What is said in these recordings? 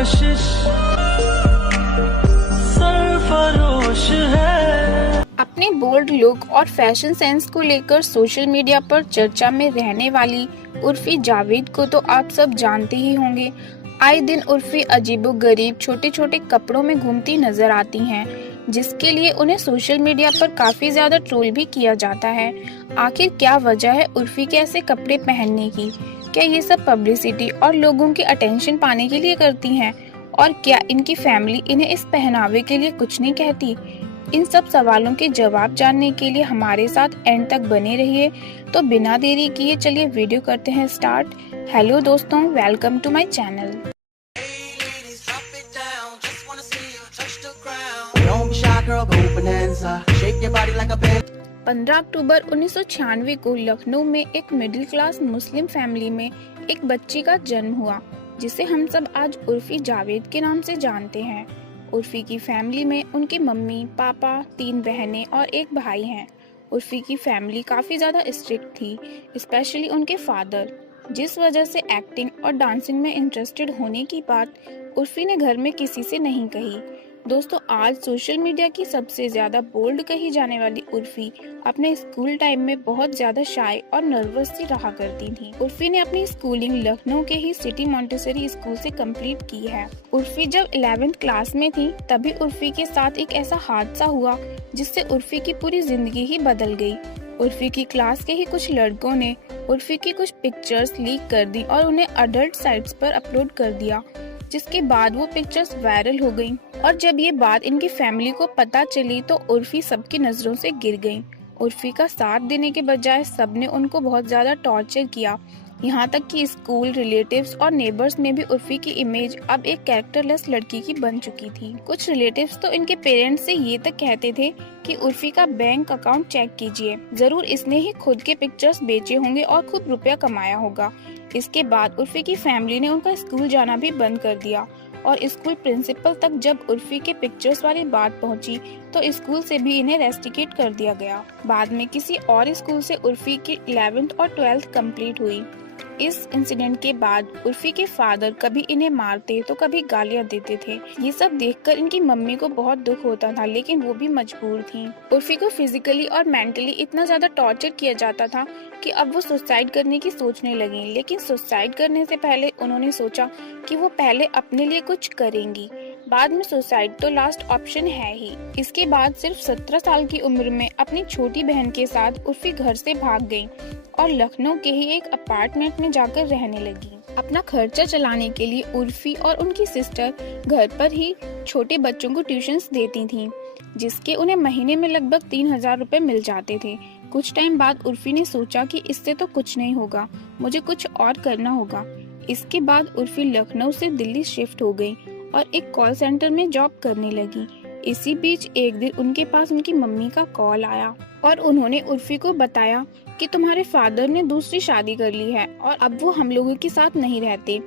कशिश सरफरोश है। अपने bold look और फैशन सेंस को लेकर सोशल मीडिया पर चर्चा में रहने वाली उर्फी जावेद को तो आप सब जानते ही होंगे। आए दिन उर्फी अजीबोगरीब छोटे छोटे कपड़ों में घूमती नजर आती हैं, जिसके लिए उन्हें सोशल मीडिया पर काफी ज्यादा ट्रोल भी किया जाता है। आखिर क्या वजह है उर्फी के ऐसे कपड़े पहनने की? क्या ये सब पब्लिसिटी और लोगों की अटेंशन पाने के लिए करती हैं? और क्या इनकी फैमिली इन्हें इस पहनावे के लिए कुछ नहीं कहती? इन सब सवालों के जवाब जानने के लिए हमारे साथ एंड तक बने रहिए। तो बिना देरी किए चलिए वीडियो करते हैं स्टार्ट। हेलो दोस्तों, वेलकम टू माय चैनल। 15 अक्टूबर 1996 को लखनऊ में एक मिडिल क्लास मुस्लिम फैमिली में एक बच्ची का जन्म हुआ, जिसे हम सब आज उर्फी जावेद के नाम से जानते हैं। उर्फी की फैमिली में उनकी मम्मी, पापा, 3 बहनें और 1 भाई हैं। उर्फी की फैमिली काफ़ी ज़्यादा स्ट्रिक्ट थी, स्पेशली उनके फादर, जिस वजह से एक्टिंग और डांसिंग में इंटरेस्टेड होने की बात उर्फी ने घर में किसी से नहीं कही। दोस्तों, आज सोशल मीडिया की सबसे ज़्यादा बोल्ड कही जाने वाली उर्फी अपने स्कूल टाइम में बहुत ज़्यादा शाय और नर्वस सी रहा करती थी। उर्फी ने अपनी स्कूलिंग लखनऊ के ही सिटी मॉन्टेसरी स्कूल से कंप्लीट की है। उर्फी जब 11th क्लास में थी तभी उर्फी के साथ एक ऐसा हादसा हुआ जिससे उर्फी की पूरी जिंदगी ही बदल गई। उर्फी की क्लास के ही कुछ लड़कों ने उर्फी की कुछ पिक्चर्स लीक कर दी और उन्हें अडल्ट साइट्स पर अपलोड कर दिया, जिसके बाद वो पिक्चर्स वायरल हो गईं। और जब ये बात इनकी फैमिली को पता चली तो उर्फी सबकी नजरों से गिर गईं। उर्फी का साथ देने के बजाय सबने उनको बहुत ज्यादा टॉर्चर किया। यहाँ तक कि स्कूल, रिलेटिव्स और नेबर्स में भी उर्फी की इमेज अब एक कैरेक्टरलेस लड़की की बन चुकी थी। कुछ रिलेटिव्स तो इनके पेरेंट्स से ये तक कहते थे कि उर्फी का बैंक अकाउंट चेक कीजिए, जरूर इसने ही खुद के पिक्चर्स बेचे होंगे और खूब रुपया कमाया होगा। इसके बाद उर्फी की फैमिली ने उनका स्कूल जाना भी बंद कर दिया और स्कूल प्रिंसिपल तक जब उर्फी के पिक्चर्स वाली बात पहुंची तो स्कूल से भी इन्हें रेस्टिकेट कर दिया गया। बाद में किसी और स्कूल से उर्फी की 11th और 12th कंप्लीट हुई। इस इंसिडेंट के बाद उर्फी के फादर कभी इन्हें मारते तो कभी गालियां देते थे। ये सब देखकर इनकी मम्मी को बहुत दुख होता था, लेकिन वो भी मजबूर थी। उर्फी को फिजिकली और मेंटली इतना ज्यादा टॉर्चर किया जाता था कि अब वो सुसाइड करने की सोचने लगी। लेकिन सुसाइड करने से पहले उन्होंने सोचा कि वो पहले अपने लिए कुछ करेंगी, बाद में सुसाइड तो लास्ट ऑप्शन है ही। इसके बाद सिर्फ 17 साल की उम्र में अपनी छोटी बहन के साथ उर्फी घर से भाग गई और लखनऊ के ही एक अपार्टमेंट में जाकर रहने लगी। अपना खर्चा चलाने के लिए उर्फी और उनकी सिस्टर घर पर ही छोटे बच्चों को ट्यूशंस देती थीं, जिसके उन्हें महीने में लगभग 3000 रुपए मिल जाते थे। कुछ टाइम बाद उर्फी ने सोचा कि इससे तो कुछ नहीं होगा, मुझे कुछ और करना होगा। इसके बाद उर्फी लखनऊ से दिल्ली शिफ्ट हो गई और एक कॉल सेंटर में जॉब करने लगी। इसी बीच एक दिन उनके पास उनकी मम्मी का कॉल आया और उन्होंने उर्फी को बताया कि तुम्हारे फादर ने दूसरी शादी कर ली है और अब वो हम लोगों के साथ नहीं रहते।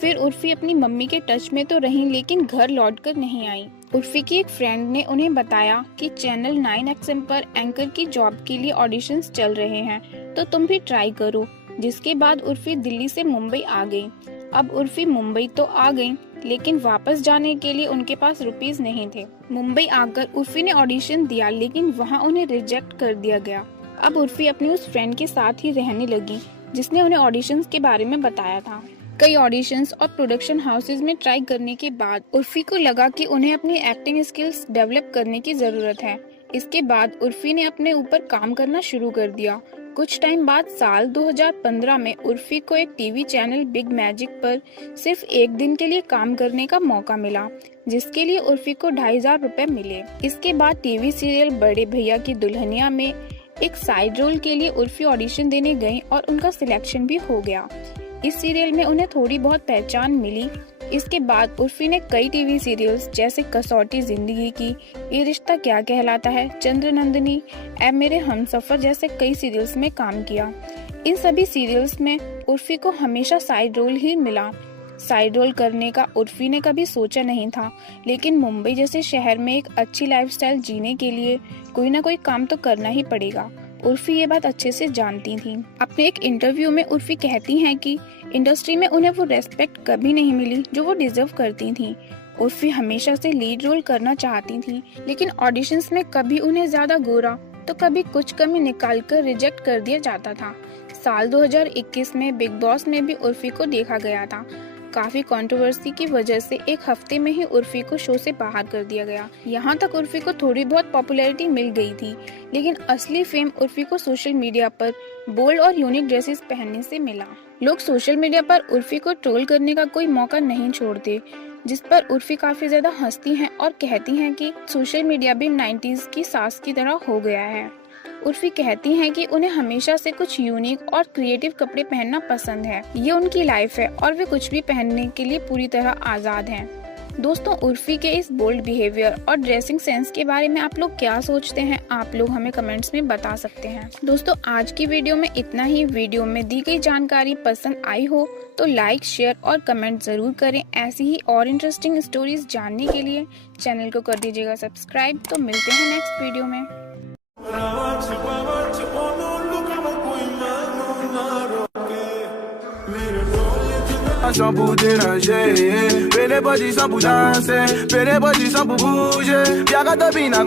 फिर उर्फी अपनी मम्मी के टच में तो रही, लेकिन घर लौटकर नहीं आई। उर्फी की एक फ्रेंड ने उन्हें बताया कि चैनल 9XM पर एंकर की जॉब के लिए ऑडिशंस चल रहे हैं, तो तुम भी ट्राई करो। जिसके बाद उर्फी दिल्ली से मुंबई आ गई। अब उर्फी मुंबई तो आ गई, लेकिन वापस जाने के लिए उनके पास रुपीस नहीं थे। मुंबई आकर उर्फी ने ऑडिशन दिया, लेकिन वहां उन्हें रिजेक्ट कर दिया गया। अब उर्फी अपनी उस फ्रेंड के साथ ही रहने लगी जिसने उन्हें ऑडिशंस के बारे में बताया था। कई ऑडिशंस और प्रोडक्शन हाउसेज में ट्राई करने के बाद उर्फी को लगा कि उन्हें अपनी एक्टिंग स्किल्स डेवलप करने की जरूरत है। इसके बाद उर्फी ने अपने ऊपर काम करना शुरू कर दिया। कुछ टाइम बाद साल 2015 में उर्फी को एक टीवी चैनल बिग मैजिक पर सिर्फ एक दिन के लिए काम करने का मौका मिला, जिसके लिए उर्फी को 2500 रुपए मिले। इसके बाद टीवी सीरियल बड़े भैया की दुल्हनिया में एक साइड रोल के लिए उर्फी ऑडिशन देने गई और उनका सिलेक्शन भी हो गया। इस सीरियल में उन्हें थोड़ी बहुत पहचान मिली। इसके बाद उर्फी ने कई टीवी सीरियल्स जैसे कसौटी जिंदगी की, ये रिश्ता क्या कहलाता है, चंद्रनंदिनी, ऐ मेरे हमसफर जैसे कई सीरियल्स में काम किया। इन सभी सीरियल्स में उर्फी को हमेशा साइड रोल ही मिला। साइड रोल करने का उर्फी ने कभी सोचा नहीं था, लेकिन मुंबई जैसे शहर में एक अच्छी लाइफस्टाइल जीने के लिए कोई ना कोई काम तो करना ही पड़ेगा। उर्फी ये बात अच्छे से जानती थी। अपने एक इंटरव्यू में उर्फी कहती हैं कि इंडस्ट्री में उन्हें वो रेस्पेक्ट कभी नहीं मिली जो वो डिजर्व करती थी। उर्फी हमेशा से लीड रोल करना चाहती थी, लेकिन ऑडिशंस में कभी उन्हें ज्यादा गोरा तो कभी कुछ कमी निकालकर रिजेक्ट कर दिया जाता था। साल 2021 में बिग बॉस में भी उर्फी को देखा गया था। काफी कंट्रोवर्सी की वजह से एक हफ्ते में ही उर्फी को शो से बाहर कर दिया गया। यहाँ तक उर्फी को थोड़ी बहुत पॉपुलैरिटी मिल गई थी, लेकिन असली फेम उर्फी को सोशल मीडिया पर बोल्ड और यूनिक ड्रेसेस पहनने से मिला। लोग सोशल मीडिया पर उर्फी को ट्रोल करने का कोई मौका नहीं छोड़ते, जिस पर उर्फी काफी ज्यादा हंसती हैं और कहती हैं कि सोशल मीडिया भी 90s की सास की तरह हो गया है। उर्फी कहती हैं कि उन्हें हमेशा से कुछ यूनिक और क्रिएटिव कपड़े पहनना पसंद है। ये उनकी लाइफ है और वे कुछ भी पहनने के लिए पूरी तरह आजाद हैं। दोस्तों, उर्फी के इस बोल्ड बिहेवियर और ड्रेसिंग सेंस के बारे में आप लोग क्या सोचते हैं? आप लोग हमें कमेंट्स में बता सकते हैं। दोस्तों, आज की वीडियो में इतना ही। वीडियो में दी गई जानकारी पसंद आई हो तो लाइक, शेयर और कमेंट जरूर करें। ऐसी ही और इंटरेस्टिंग स्टोरीज जानने के लिए चैनल को कर दीजिएगा सब्सक्राइब। तो मिलते हैं नेक्स्ट वीडियो में। Sans pour déranger, fais les body sans pour danser, fais les body sans pour bouger, y'a qu'à te bien à